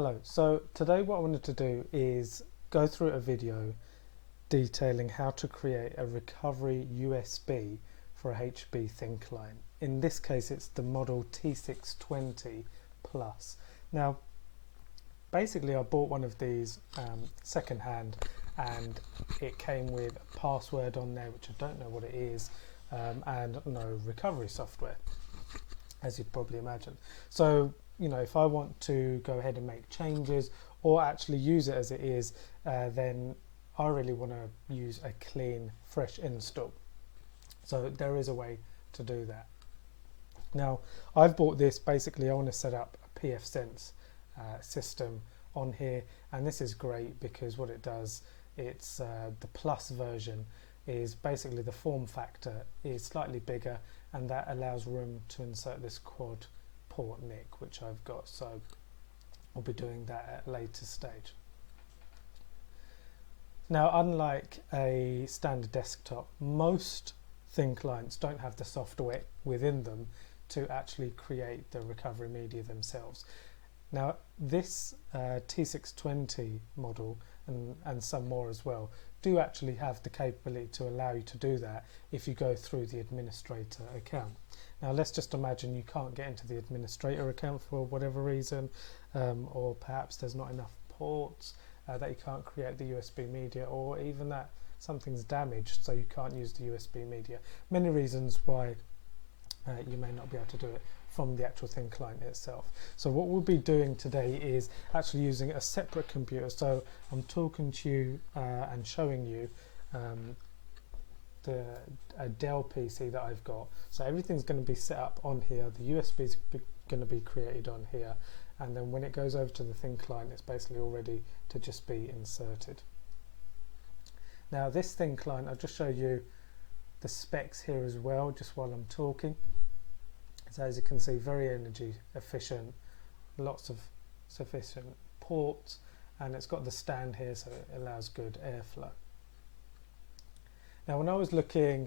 Hello, so today what I wanted to do is go through a video detailing how to create a recovery USB for a HP thin client. In this case it's the model T620 Plus. Now basically I bought one of these second hand and it came with a password on there which I don't know what it is and no recovery software, as you'd probably imagine. So you know, if I want to go ahead and make changes or actually use it as it is, then I really want to use a clean, fresh install. So there is a way to do that. Now, I've bought this, basically I want to set up a pfSense system on here, and this is great because what it does, it's the Plus version is basically the form factor is slightly bigger, and that allows room to insert this quad port NIC, which I've got, so I'll be doing that at a later stage. Now, unlike a standard desktop, most thin clients don't have the software within them to actually create the recovery media themselves. Now, this T620 model and some more as well do actually have the capability to allow you to do that if you go through the administrator account. Now let's just imagine you can't get into the administrator account for whatever reason, or perhaps there's not enough ports, that you can't create the USB media, or even that something's damaged so you can't use the USB media. Many reasons why you may not be able to do it from the actual thin client itself. So what we'll be doing today is actually using a separate computer. So I'm talking to you and showing you a Dell PC that I've got. So everything's going to be set up on here. The USB is going to be created on here, and then when it goes over to the thin client, it's basically all ready to just be inserted. Now this thin client, I'll just show you the specs here as well, just while I'm talking. So as you can see, very energy efficient, lots of sufficient ports, and it's got the stand here so it allows good airflow. Now when I was looking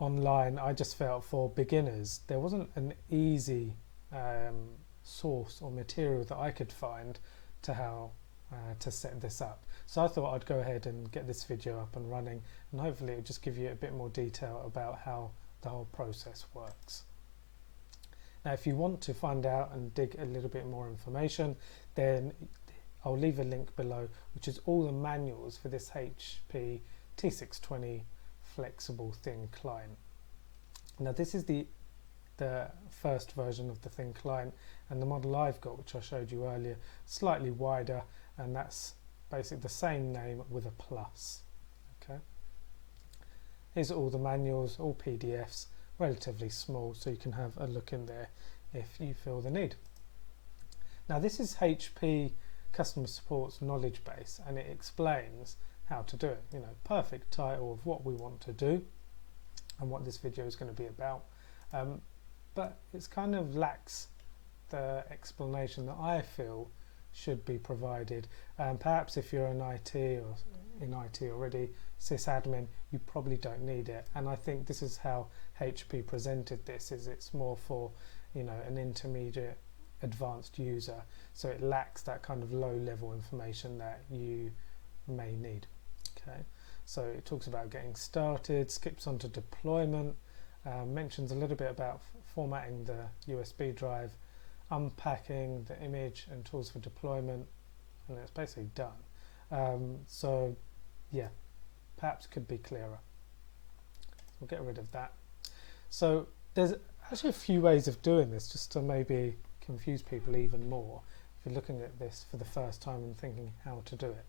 online, I just felt for beginners there wasn't an easy source or material that I could find to how to set this up. So I thought I'd go ahead and get this video up and running, and hopefully it'll just give you a bit more detail about how the whole process works. Now if you want to find out and dig a little bit more information, then I'll leave a link below which is all the manuals for this HP T620 flexible thin client. Now this is the first version of the thin client, and the model I've got, which I showed you earlier, slightly wider, and that's basically the same name with a plus. Okay, here's all the manuals, all PDFs, relatively small, so you can have a look in there if you feel the need. Now this is HP Customer Support's Knowledgebase, and it explains how to do it. You know, perfect title of what we want to do and what this video is going to be about, but it's kind of lacks the explanation that I feel should be provided. Perhaps if you're an IT or in IT already, sysadmin, you probably don't need it, and I think this is how HP presented this, is it's more for, you know, an intermediate advanced user, so it lacks that kind of low level information that you may need. Okay, so it talks about getting started, skips on to deployment, mentions a little bit about formatting the USB drive, unpacking the image and tools for deployment, and it's basically done. So yeah, perhaps could be clearer. We'll get rid of that. So there's actually a few ways of doing this, just to maybe confuse people even more if you're looking at this for the first time and thinking how to do it.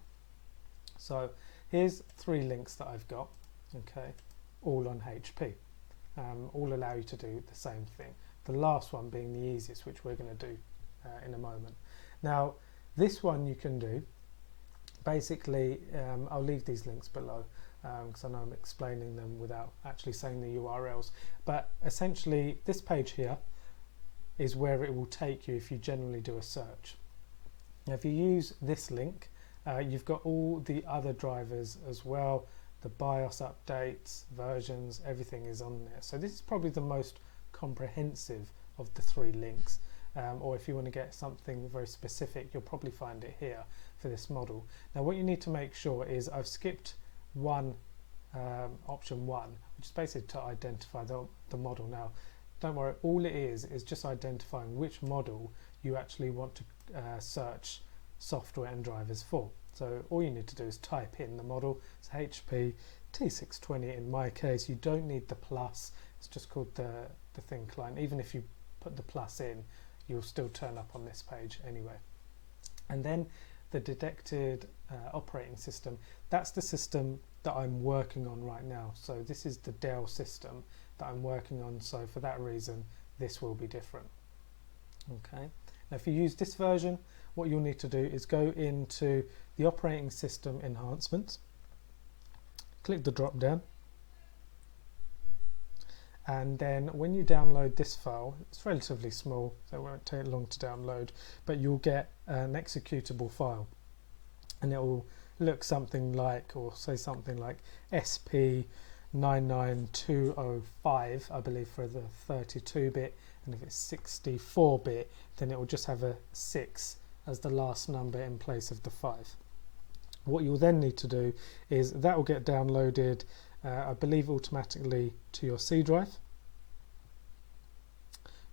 So here's 3 links that I've got, okay, all on HP, all allow you to do the same thing. The last one being the easiest, which we're going to do in a moment. Now this one you can do, basically, I'll leave these links below because I know I'm explaining them without actually saying the URLs, but essentially this page here is where it will take you if you generally do a search. Now if you use this link, you've got all the other drivers as well, the BIOS updates, versions, everything is on there. So this is probably the most comprehensive of the 3 links. or if you want to get something very specific, you'll probably find it here for this model. Now what you need to make sure is I've skipped option 1, which is basically to identify the model. Now don't worry, all it is just identifying which model you actually want to search software and drivers for. So all you need to do is type in the model. It's HP T620 in my case. You don't need the plus, it's just called the thin client. Even if you put the plus in, you'll still turn up on this page anyway. And then the detected operating system, that's the system that I'm working on right now. So this is the Dell system that I'm working on, so for that reason this will be different. Okay, now if you use this version, what you'll need to do is go into the operating system enhancements, click the drop down, and then when you download this file, it's relatively small so it won't take long to download, but you'll get an executable file, and it will look something like, or say something like SP99205, I believe, for the 32-bit, and if it's 64-bit then it will just have a 6 as the last number in place of the 5. What you'll then need to do is that will get downloaded, I believe, automatically to your C drive.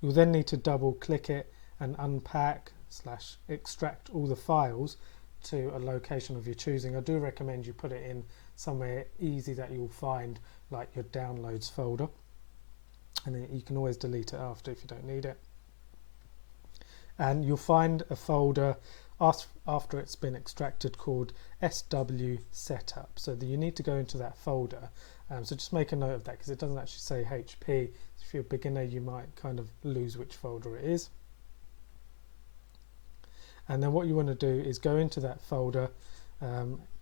You'll then need to double click it and unpack / extract all the files to a location of your choosing. I do recommend you put it in somewhere easy that you'll find, like your downloads folder, and then you can always delete it after if you don't need it. And you'll find a folder after it's been extracted called SW setup, so that you need to go into that folder. So just make a note of that, because it doesn't actually say HP. If you're a beginner, you might kind of lose which folder it is. And then what you want to do is go into that folder,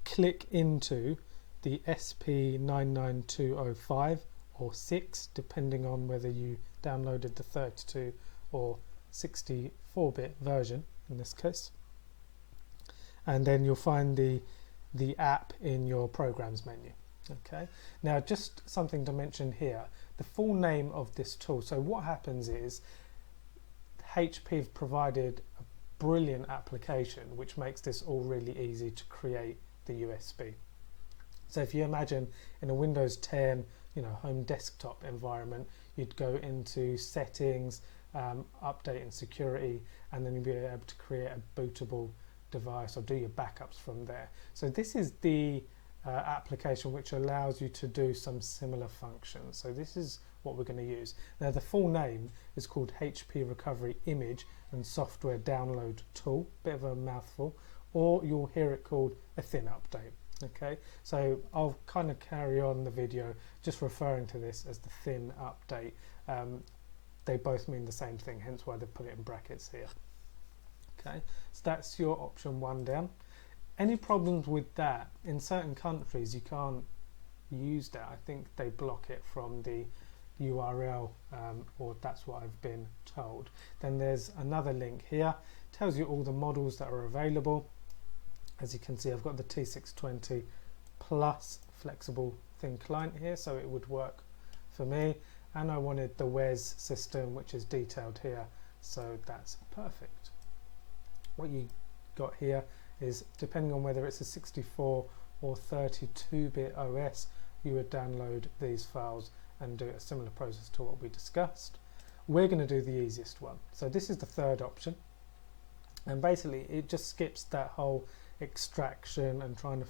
click into the SP99205 or 6, depending on whether you downloaded the 32 or 64-bit version in this case, and then you'll find the app in your programs menu. Okay, now just something to mention here, the full name of this tool. So what happens is HP have provided a brilliant application which makes this all really easy to create the USB. So if you imagine in a Windows 10 home desktop environment, you'd go into settings, update and security, and then you'll be able to create a bootable device or do your backups from there. So this is the application which allows you to do some similar functions. So this is what we're going to use. Now the full name is called HP Recovery Image and Software Download Tool, bit of a mouthful, or you'll hear it called a thin update. Okay, so I'll kind of carry on the video just referring to this as the thin update. They both mean the same thing, hence why they put it in brackets here. Okay, so that's your option 1 down. Any problems with that? In certain countries you can't use that. I think they block it from the URL, or that's what I've been told. Then there's another link here, tells you all the models that are available. As you can see, I've got the T620 plus flexible thin client here, so it would work for me, and I wanted the WES system, which is detailed here, so that's perfect. What you got here is, depending on whether it's a 64 or 32-bit OS, you would download these files and do a similar process to what we discussed. We're going to do the easiest one. So this is the third option, and basically it just skips that whole extraction and trying to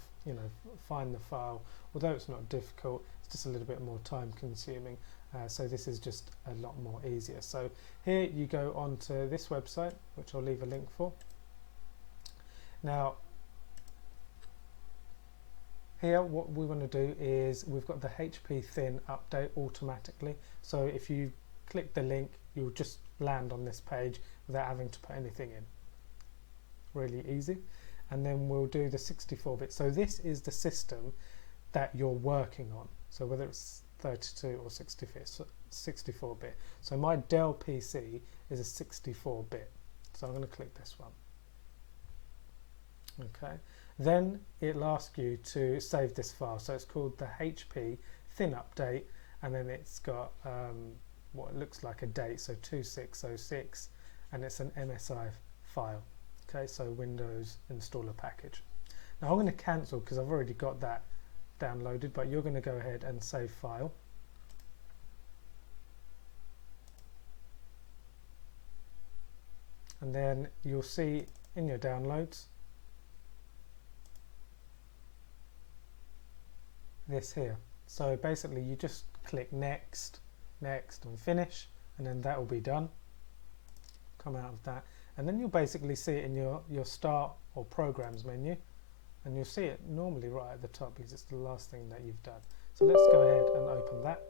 find the file. Although it's not difficult, it's just a little bit more time consuming. So this is just a lot more easier. So here you go onto this website, which I'll leave a link for. Now here what we want to do is, we've got the HP thin update automatically, so if you click the link you'll just land on this page without having to put anything in. Really easy. And then we'll do the 64-bit. So this is the system that you're working on, so whether it's 32 or 64-bit. So my Dell PC is a 64-bit, so I'm going to click this one. Okay, then it'll ask you to save this file, so it's called the HP thin update, and then it's got what looks like a date, so 2606, and it's an MSI file. Okay, so Windows installer package. Now I'm going to cancel because I've already got that downloaded, but you're going to go ahead and save file. And then you'll see in your downloads this here. So basically you just click next, next and finish, and then that will be done. Come out of that, and then you'll basically see it in your start or programs menu, and you'll see it normally right at the top because it's the last thing that you've done. So let's go ahead and open that.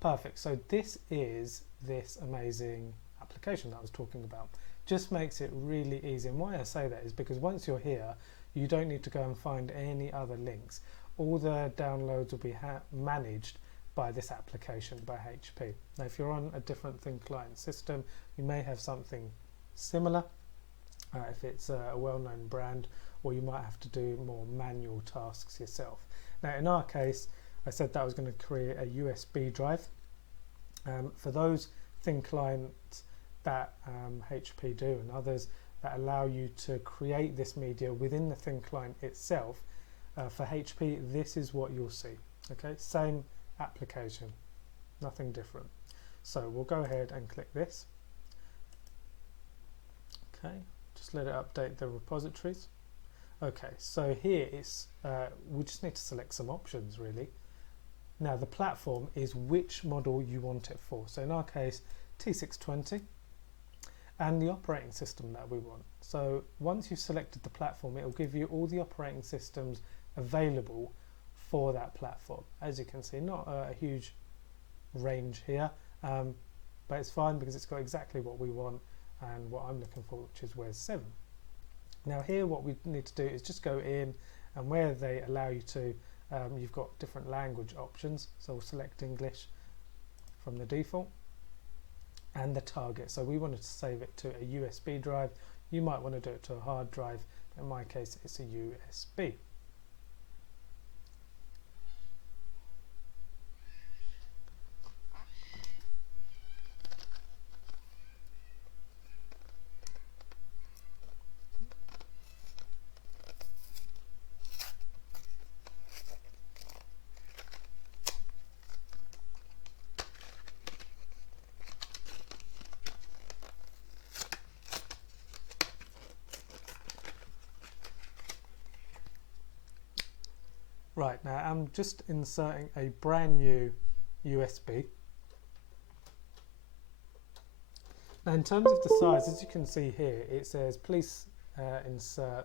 Perfect. So this is this amazing application that I was talking about. Just makes it really easy, and why I say that is because once you're here you don't need to go and find any other links. All the downloads will be managed by this application, by HP. Now if you're on a different thin client system, you may have something similar if it's a well-known brand, or you might have to do more manual tasks yourself. Now in our case, I said that I was going to create a USB drive. For those thin clients that HP do and others that allow you to create this media within the thin client itself, for HP this is what you'll see. Okay, same application, nothing different. So we'll go ahead and click this. Okay, just let it update the repositories. Okay, so here it's we just need to select some options really. Now the platform is which model you want it for. So in our case T620, and the operating system that we want. So once you've selected the platform, it will give you all the operating systems available for that platform. As you can see, not a huge range here, but it's fine because it's got exactly what we want and what I'm looking for, which is Wes 7. Now here what we need to do is just go in, and where they allow you to, you've got different language options. So we'll select English from the default, and the target. So we wanted to save it to a USB drive. You might want to do it to a hard drive. In my case it's a USB. Right, now I'm just inserting a brand new USB. Now in terms of the size, as you can see here, it says please insert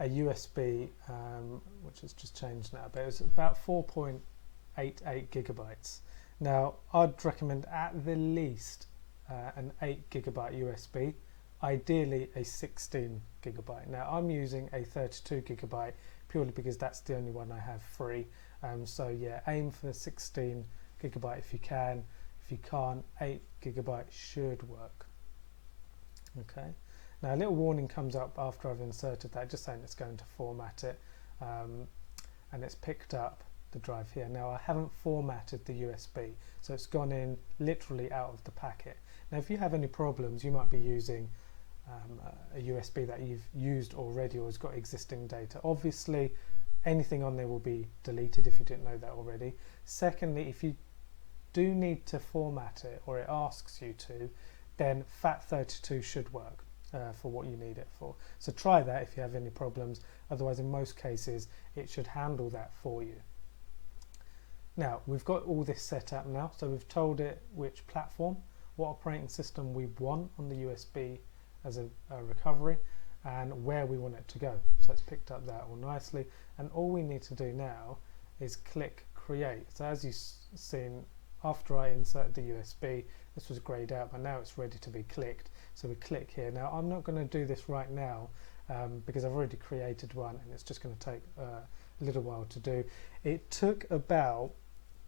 a USB, which has just changed now, but it's about 4.88 gigabytes. Now I'd recommend at the least an 8 gigabyte USB, ideally a 16 gigabyte. Now I'm using a 32 gigabyte purely because that's the only one I have free. So yeah, aim for 16 gigabyte if you can. If you can't, 8 gigabyte should work. Okay. Now a little warning comes up after I've inserted that, just saying it's going to format it, and it's picked up the drive here. Now I haven't formatted the USB, so it's gone in literally out of the packet. Now if you have any problems, you might be using a USB that you've used already or has got existing data. Obviously anything on there will be deleted if you didn't know that already. Secondly, if you do need to format it or it asks you to, then FAT32 should work for what you need it for. So try that if you have any problems. Otherwise in most cases it should handle that for you. Now we've got all this set up now, so we've told it which platform, what operating system we want on the USB as a recovery, and where we want it to go. So it's picked up that all nicely, and all we need to do now is click create. So as you've seen, after I inserted the USB, this was grayed out, but now it's ready to be clicked. So we click here. Now I'm not going to do this right now because I've already created one and it's just going to take a little while to do. It took about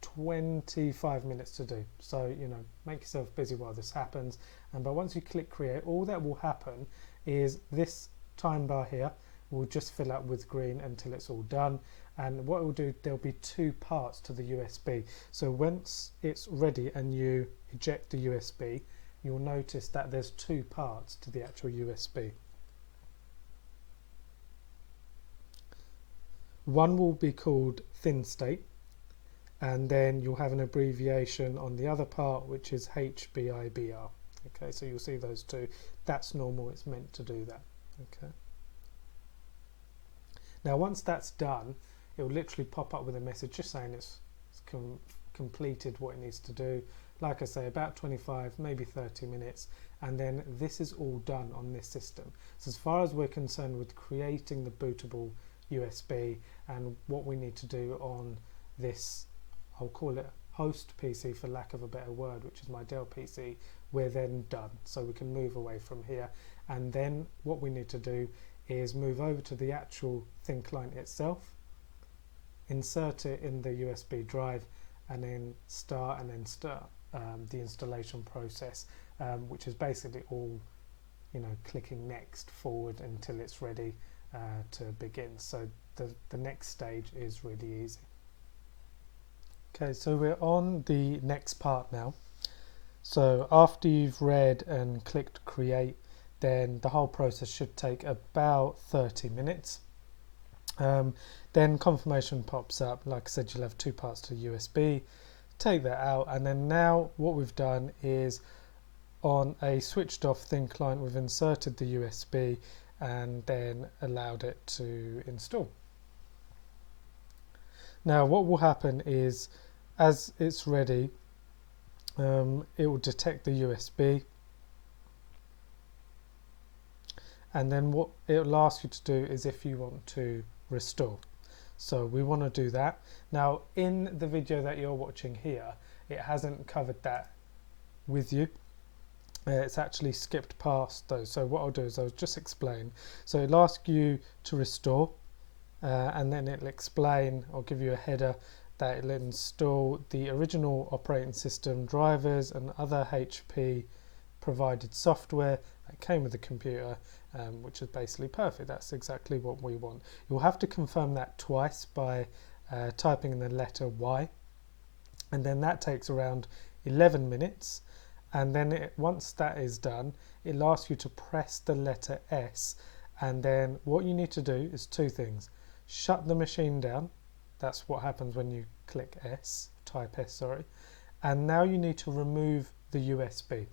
25 minutes to do, so you know, make yourself busy while this happens. But once you click create, all that will happen is this time bar here will just fill up with green until it's all done, And what it will do, there'll be two parts to the USB. So once it's ready and you eject the USB, you'll notice that there's two parts to the actual USB. One will be called thin state, and then you'll have an abbreviation on the other part, which is HBIBR. Okay, so you'll see those two. That's normal, it's meant to do that. Okay. Now once that's done, it will literally pop up with a message just saying it's completed what it needs to do. Like I say, about 25, maybe 30 minutes, and then this is all done on this system. So as far as we're concerned with creating the bootable USB and what we need to do on this, I'll call it host PC for lack of a better word, which is my Dell PC, we're then done. So we can move away from here, and then what we need to do is move over to the actual thin client itself, insert it in the USB drive, and then start the installation process, which is basically all, clicking next forward until it's ready to begin. So the next stage is really easy. Okay, so we're on the next part now. So after you've read and clicked create, then the whole process should take about 30 minutes. Then confirmation pops up. Like I said, you'll have two parts to USB. Take that out, and then now what we've done is on a switched off thin client, we've inserted the USB and then allowed it to install. Now what will happen is, as it's ready, it will detect the USB, and then what it will ask you to do is if you want to restore. So we want to do that. Now in the video that you're watching here, it hasn't covered that with you. It's actually skipped past those. So what I'll do is I'll just explain. So it'll ask you to restore, and then it'll explain or give you a header that it'll install the original operating system drivers and other HP provided software that came with the computer, which is basically perfect. That's exactly what we want. You'll have to confirm that twice by typing in the letter Y, and then that takes around 11 minutes, and then once that is done, it'll ask you to press the letter S, and then what you need to do is two things. Shut the machine down. That's what happens when you click S, type S, sorry, and now you need to remove the USB.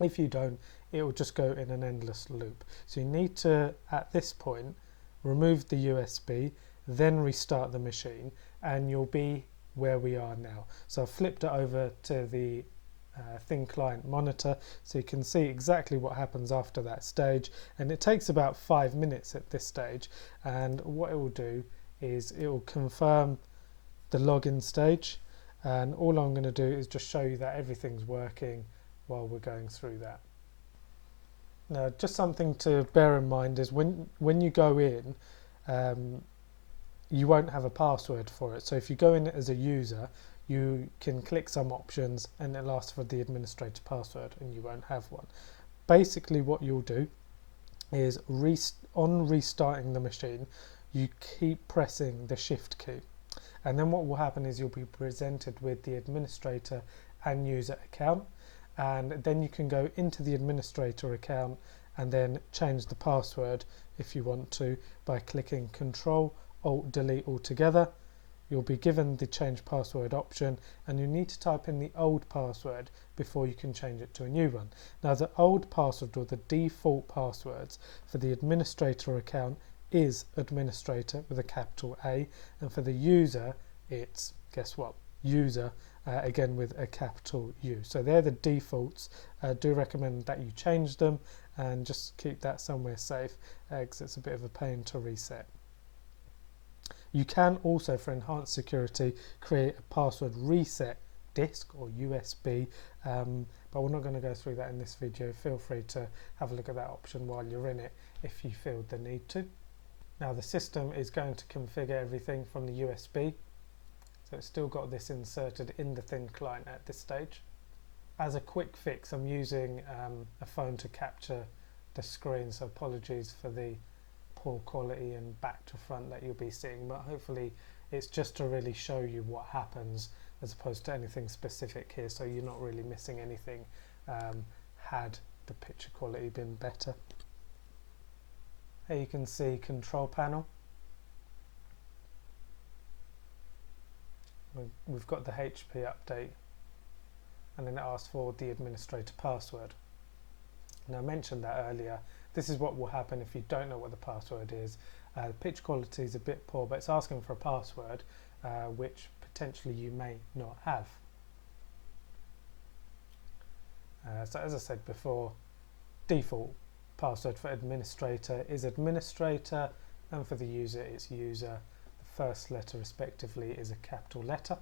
If you don't, it will just go in an endless loop. So you need to, at this point, remove the USB, then restart the machine, and you'll be where we are now. So I've flipped it over to the thin client monitor so you can see exactly what happens after that stage, and it takes about 5 minutes at this stage. And what it will do is it will confirm the login stage, and all I'm going to do is just show you that everything's working while we're going through that. Now just something to bear in mind is when you go in, you won't have a password for it. So if you go in as a user, you can click some options and it'll ask for the administrator password, and you won't have one. Basically what you'll do is on restarting the machine, you keep pressing the shift key, and then what will happen is you'll be presented with the administrator and user account, and then you can go into the administrator account and then change the password if you want to by clicking Control Alt Delete altogether. You'll be given the change password option, and you need to type in the old password before you can change it to a new one. Now the old password, or the default passwords for the administrator account, is administrator with a capital A, and for the user it's, guess what, user, again with a capital U. So they're the defaults. Do recommend that you change them and just keep that somewhere safe, because it's a bit of a pain to reset. You can also, for enhanced security, create a password reset disk or USB, but we're not going to go through that in this video. Feel free to have a look at that option while you're in it if you feel the need to. Now the system is going to configure everything from the USB, so it's still got this inserted in the thin client at this stage. As a quick fix, I'm using a phone to capture the screen, so apologies for the poor quality and back to front that you'll be seeing, but hopefully it's just to really show you what happens as opposed to anything specific here, so you're not really missing anything had the picture quality been better. Here you can see control panel. We've got the HP update, and then it asks for the administrator password. Now I mentioned that earlier. This is what will happen if you don't know what the password is. The picture quality is a bit poor, but it's asking for a password which potentially you may not have. So as I said before, default password for administrator is administrator, and for the user it's user. The first letter respectively is a capital letter.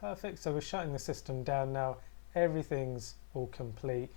Perfect, so we're shutting the system down now. Everything's all complete.